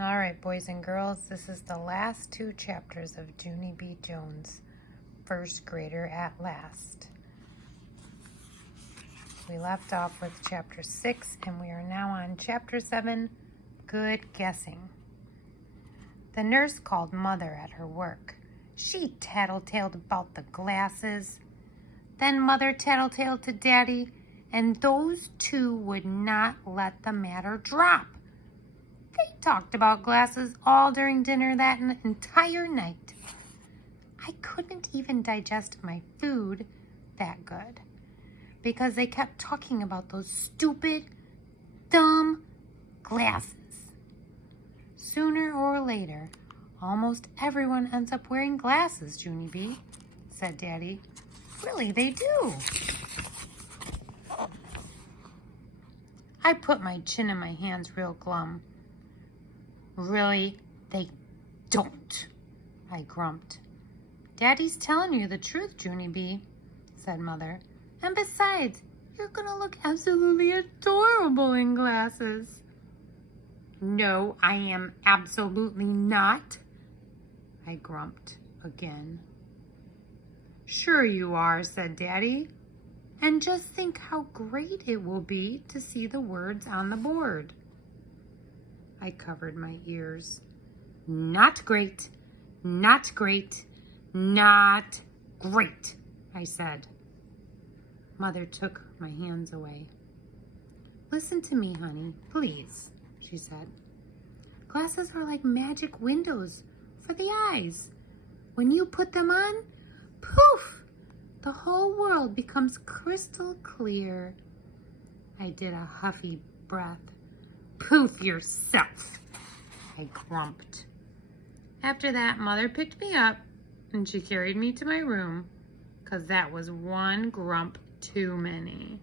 All right, boys and girls, this is the last 2 chapters of Junie B. Jones, First Grader at Last. We left off with chapter 6, and we are now on chapter 7, Good Guessing. The nurse called Mother at her work. She tattletaled about the glasses. Then Mother tattletaled to Daddy, and those two would not let the matter drop. They talked about glasses all during dinner that entire night. I couldn't even digest my food that good because they kept talking about those stupid, dumb glasses. Sooner or later, almost everyone ends up wearing glasses, Junie B, said Daddy. Really, they do. I put my chin in my hands real glum. Really, they don't, I grumped. Daddy's telling you the truth, Junie B, said Mother. And besides, you're going to look absolutely adorable in glasses. No, I am absolutely not, I grumped again. Sure you are, said Daddy. And just think how great it will be to see the words on the board. I covered my ears. Not great, not great, not great, I said. Mother took my hands away. Listen to me, honey, please, she said. Glasses are like magic windows for the eyes. When you put them on, poof, the whole world becomes crystal clear. I did a huffy breath. Poof yourself, I grumped. After that, Mother picked me up and she carried me to my room because that was one grump too many.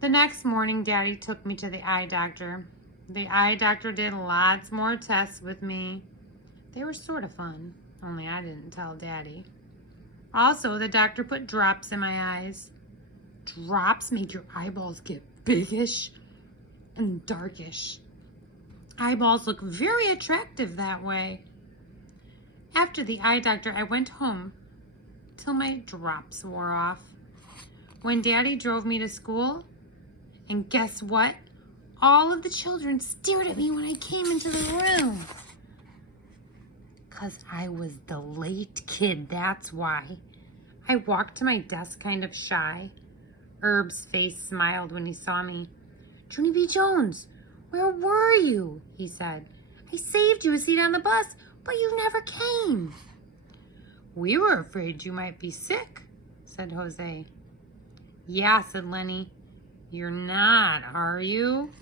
The next morning, Daddy took me to the eye doctor. The eye doctor did lots more tests with me. They were sort of fun, only I didn't tell Daddy. Also, the doctor put drops in my eyes. Drops make your eyeballs get biggish and darkish. Eyeballs look very attractive that way. After the eye doctor, I went home till my drops wore off. When Daddy drove me to school, and guess what? All of the children stared at me when I came into the room. 'Cause I was the late kid, that's why. I walked to my desk kind of shy. Herb's face smiled when he saw me. Junie B. Jones, where were you? He said. I saved you a seat on the bus, but you never came. We were afraid you might be sick, said Jose. Yeah, said Lenny. You're not, are you?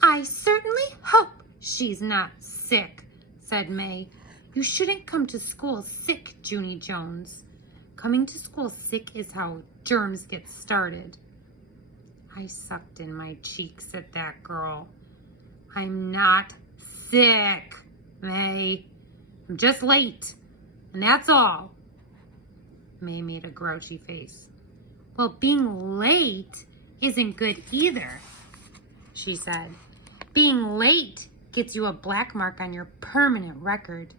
I certainly hope she's not sick, said May. You shouldn't come to school sick, Junie Jones. Coming to school sick is how germs get started. I sucked in my cheeks at that girl. I'm not sick, May. I'm just late, and that's all. May made a grouchy face. Well, being late isn't good either, she said. Being late gets you a black mark on your permanent record.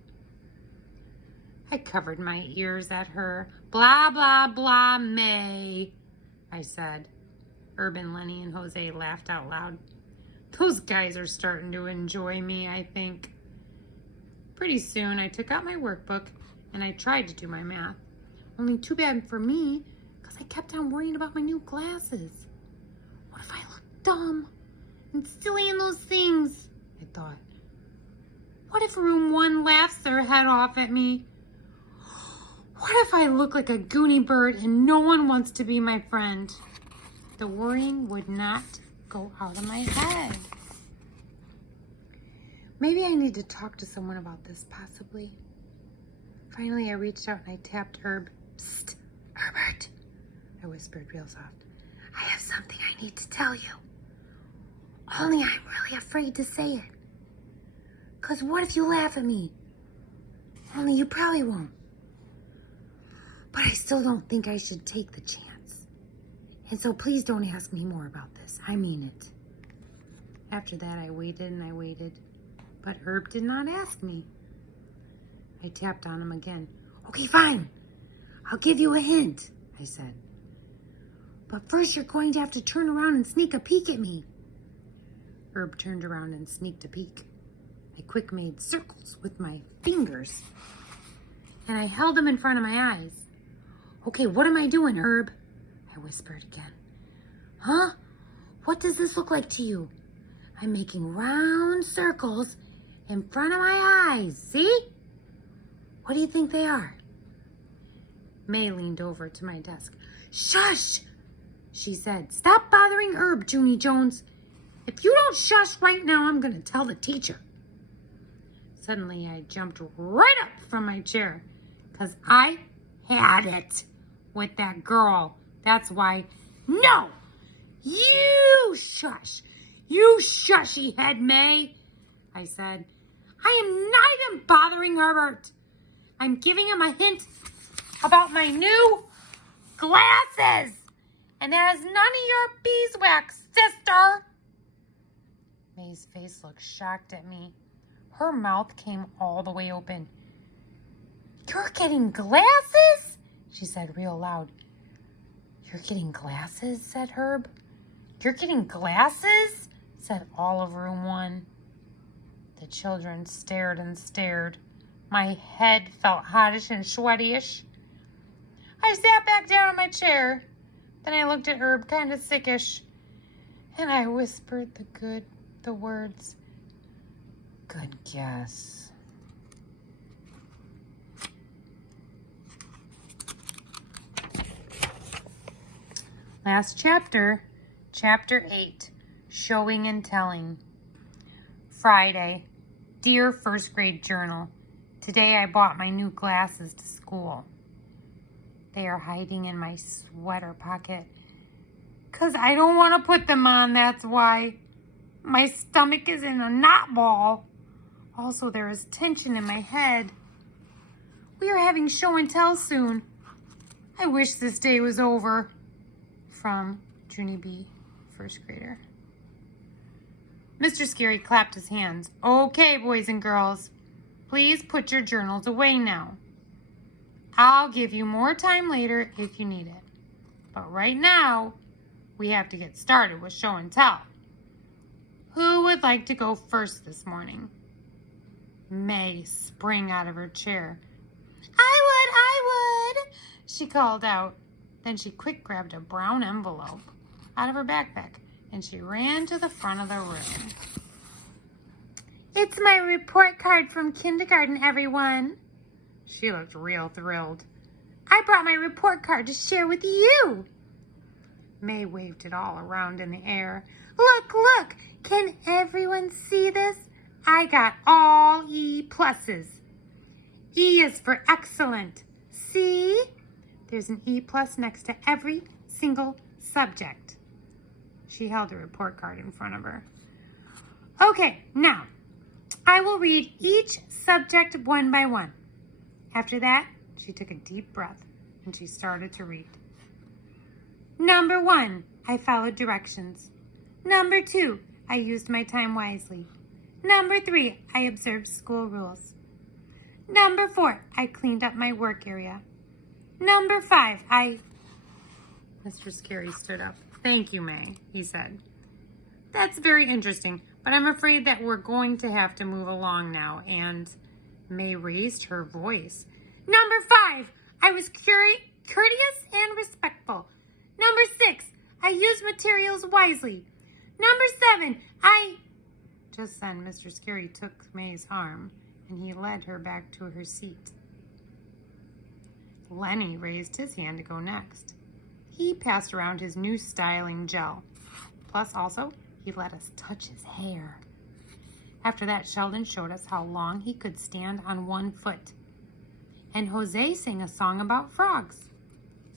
I covered my ears at her. Blah, blah, blah, May, I said. Urban, Lenny, and Jose laughed out loud. Those guys are starting to enjoy me, I think. Pretty soon, I took out my workbook and I tried to do my math. Only too bad for me, because I kept on worrying about my new glasses. What if I look dumb and silly in those things? I thought. What if room 1 laughs their head off at me? What if I look like a goony bird and no one wants to be my friend? The worrying would not go out of my head. Maybe I need to talk to someone about this, possibly. Finally, I reached out and I tapped Herb. Psst, Herbert, I whispered real soft. I have something I need to tell you. Only I'm really afraid to say it. 'Cause what if you laugh at me? Only you probably won't. But I still don't think I should take the chance. And so please don't ask me more about this. I mean it. After that, I waited and I waited, but Herb did not ask me. I tapped on him again. Okay, fine. I'll give you a hint, I said. But first you're going to have to turn around and sneak a peek at me. Herb turned around and sneaked a peek. I quick made circles with my fingers, and I held them in front of my eyes. Okay, what am I doing, Herb? I whispered again. Huh? What does this look like to you? I'm making round circles in front of my eyes, see? What do you think they are? May leaned over to my desk. Shush, she said. Stop bothering Herb, Junie Jones. If you don't shush right now, I'm going to tell the teacher. Suddenly, I jumped right up from my chair because I had it with that girl. That's why. No! You shush! You shushy head, May, I said. I am not even bothering Herbert. I'm giving him a hint about my new glasses. And that has none of your beeswax, sister. May's face looked shocked at me. Her mouth came all the way open. You're getting glasses? She said real loud. You're getting glasses, said Herb. You're getting glasses, said all of room 1. The children stared and stared. My head felt hottish and sweatyish. I sat back down in my chair. Then I looked at Herb kind of sickish. And I whispered the words, good guess. Last chapter, chapter 8, Showing and Telling. Friday, dear first grade journal. Today I bought my new glasses to school. They are hiding in my sweater pocket. 'Cause I don't want to put them on, that's why. My stomach is in a knot ball. Also, there is tension in my head. We are having show and tell soon. I wish this day was over. From Junie B, first grader. Mr. Scary clapped his hands. Okay, boys and girls. Please put your journals away now. I'll give you more time later if you need it. But right now, we have to get started with show and tell. Who would like to go first this morning? May sprang out of her chair. I would, she called out. Then she quick grabbed a brown envelope out of her backpack and she ran to the front of the room. It's my report card from kindergarten, everyone. She looked real thrilled. I brought my report card to share with you. May waved it all around in the air. Look, look, can everyone see this? I got all E pluses. E is for excellent. See? There's an E plus next to every single subject. She held a report card in front of her. Okay, now, I will read each subject one by one. After that, she took a deep breath and she started to read. Number 1, I followed directions. Number 2, I used my time wisely. Number 3, I observed school rules. Number 4, I cleaned up my work area. Number 5, Mr. Scary stood up. Thank you, May, he said. That's very interesting, but I'm afraid that we're going to have to move along now, and May raised her voice. Number 5, I was courteous and respectful. Number 6, I used materials wisely. Number 7, Just then, Mr. Scary took May's arm, and he led her back to her seat. Lenny raised his hand to go next. He passed around his new styling gel. Plus, also, he let us touch his hair. After that, Sheldon showed us how long he could stand on one foot. And Jose sang a song about frogs.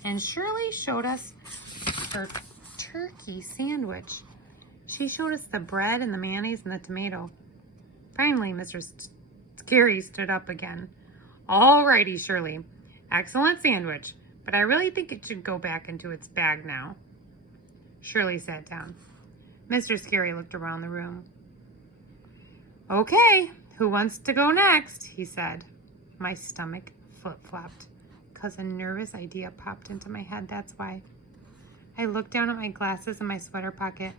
And Shirley showed us her turkey sandwich. She showed us the bread and the mayonnaise and the tomato. Finally, Mr. Scary stood up again. All righty, Shirley. Excellent sandwich, but I really think it should go back into its bag now. Shirley sat down. Mr. Scary looked around the room. "Okay, who wants to go next?" he said. My stomach flip-flopped because a nervous idea popped into my head, that's why. I looked down at my glasses in my sweater pocket.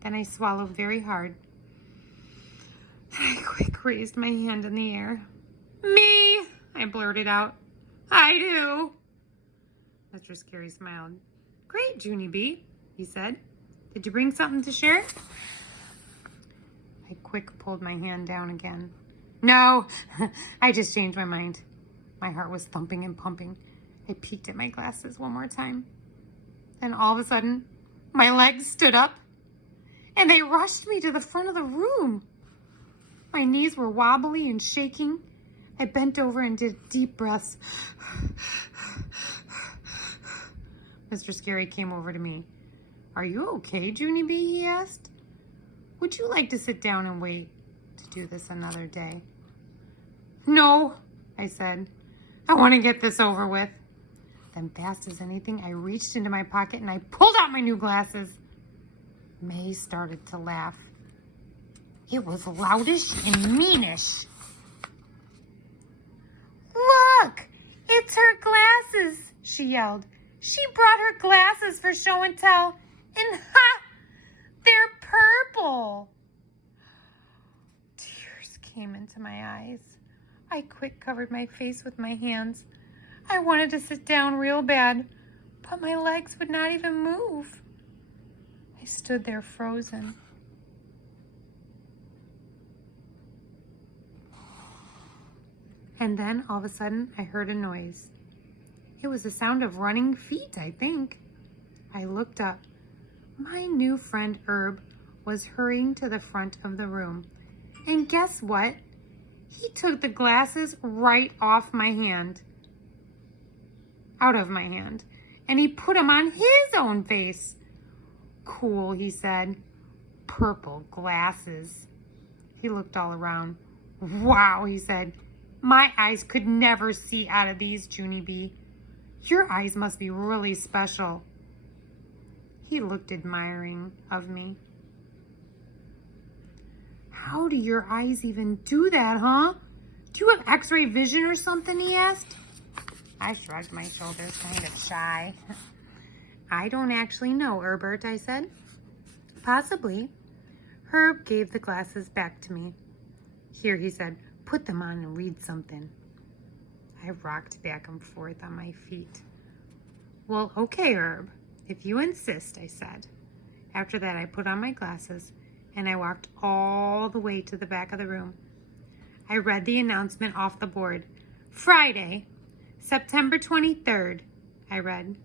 Then I swallowed very hard. I quick raised my hand in the air. "Me," I blurted out. "I do." Mr. Scary smiled. "Great, Junie B," he said. "Did you bring something to share?" I quick pulled my hand down again. "No, I just changed my mind." My heart was thumping and pumping. I peeked at my glasses one more time. Then all of a sudden, my legs stood up and they rushed me to the front of the room. My knees were wobbly and shaking. I bent over and did deep breaths. Mr. Scary came over to me. "Are you okay, Junie B?" he asked. "Would you like to sit down and wait to do this another day?" "No," I said. "I want to get this over with." Then fast as anything, I reached into my pocket and I pulled out my new glasses. May started to laugh. It was loudish and meanish. "Look, it's her glasses," she yelled. "She brought her glasses for show and tell, and ha! They're purple." Tears came into my eyes. I quick covered my face with my hands. I wanted to sit down real bad, but my legs would not even move. I stood there frozen. And then all of a sudden I heard a noise. It was the sound of running feet, I think. I looked up. My new friend Herb was hurrying to the front of the room. And guess what? He took the glasses right off my hand. Out of my hand. And he put them on his own face. "Cool," he said. "Purple glasses." He looked all around. "Wow," he said. "My eyes could never see out of these, Junie B. Your eyes must be really special." He looked admiring of me. "How do your eyes even do that, huh? Do you have x-ray vision or something?" he asked. I shrugged my shoulders, kind of shy. "I don't actually know, Herbert," I said. "Possibly." Herb gave the glasses back to me. "Here," he said, "put them on and read something." I rocked back and forth on my feet. "Well, okay, Herb, if you insist," I said. After that, I put on my glasses and I walked all the way to the back of the room. I read the announcement off the board. "Friday, September 23rd, I read.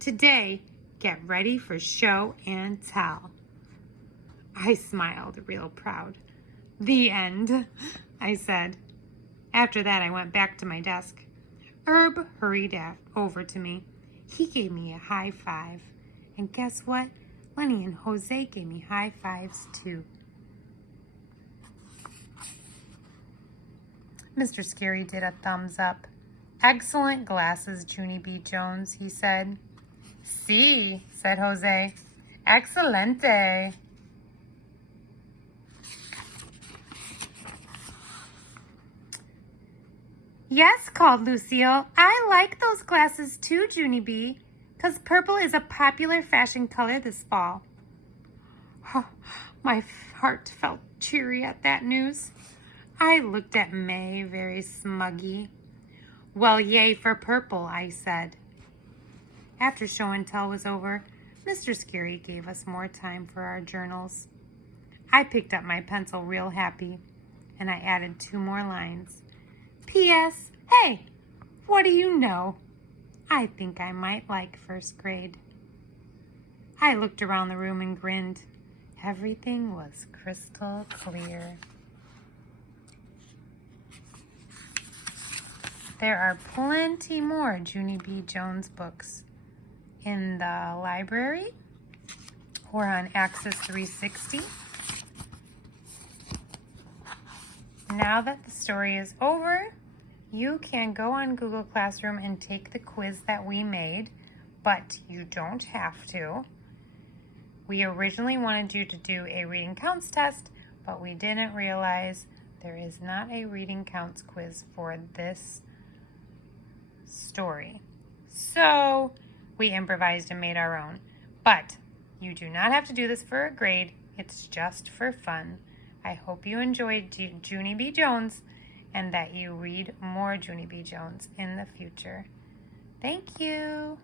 "Today, get ready for show and tell." I smiled, real proud. "The end," I said. After that, I went back to my desk. Herb hurried over to me. He gave me a high five. And guess what? Lenny and Jose gave me high fives too. Mr. Scary did a thumbs up. "Excellent glasses, Junie B. Jones," he said. "Sí," said Jose. "Excelente." "Yes," called Lucille. "I like those glasses too, Junie B, because purple is a popular fashion color this fall." My heart felt cheery at that news. I looked at May very smuggy. "Well, yay for purple," I said. After show and tell was over, Mr. Scary gave us more time for our journals. I picked up my pencil real happy, and I added 2 more lines. "P.S. Hey, what do you know? I think I might like first grade." I looked around the room and grinned. Everything was crystal clear. There are plenty more Junie B. Jones books in the library or on Access 360. Now that the story is over, you can go on Google Classroom and take the quiz that we made, but you don't have to. We originally wanted you to do a reading counts test, but we didn't realize there is not a reading counts quiz for this story. So we improvised and made our own. But you do not have to do this for a grade. It's just for fun. I hope you enjoyed Junie B. Jones and that you read more Junie B. Jones in the future. Thank you.